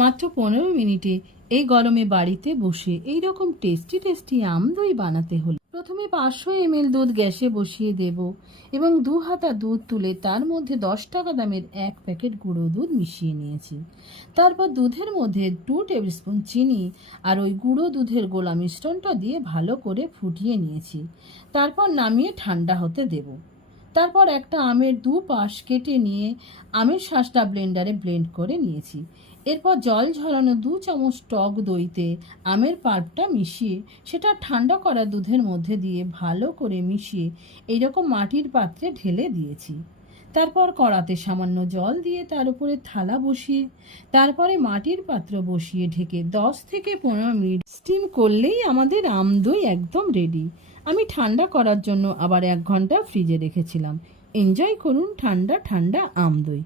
মাত্র 15 মিনিটে এই গরমে বাড়িতে বসে এই রকম টেস্টি টেস্টি আম দই বানাতে হলো। প্রথমে 500 ml দুধ গ্যাসে বসিয়ে দেব এবং 2 হাতা দুধ তুলে তার মধ্যে 10 টাকা দামের 1 প্যাকেট গুঁড়ো দুধ মিশিয়ে নিয়েছি। তারপর দুধের মধ্যে 2 টেবিল স্পুন চিনি আর ওই গুঁড়ো দুধের গোলা মিশ্রণটা দিয়ে ভালো করে ফুটিয়ে নিয়েছি। তারপর নামিয়ে ঠান্ডা হতে দেব। তারপর একটা আমের 2 পাশ কেটে নিয়ে আমের শাঁসটা ব্লেন্ডারে ব্লেন্ড করে নিয়েছি। এরপর জল ঝরানো 2 চামচ টক দইতে আমের পাল্পটা মিশিয়ে সেটা ঠান্ডা করা দুধের মধ্যে দিয়ে ভালো করে মিশিয়ে এইরকম মাটির পাত্রে ঢেলে দিয়েছি। তারপর কড়াতে সামান্য জল দিয়ে তার উপরে থালা বসিয়ে তারপরে মাটির পাত্র বসিয়ে ঢেকে 10 থেকে 15 মিনিট স্টিম করলেই আমাদের আম দই একদম রেডি। আমি ঠান্ডা করার জন্য আবার 1 ঘন্টা ফ্রিজে রেখেছিলাম। এনজয় করুন ঠান্ডা ঠান্ডা আম দই।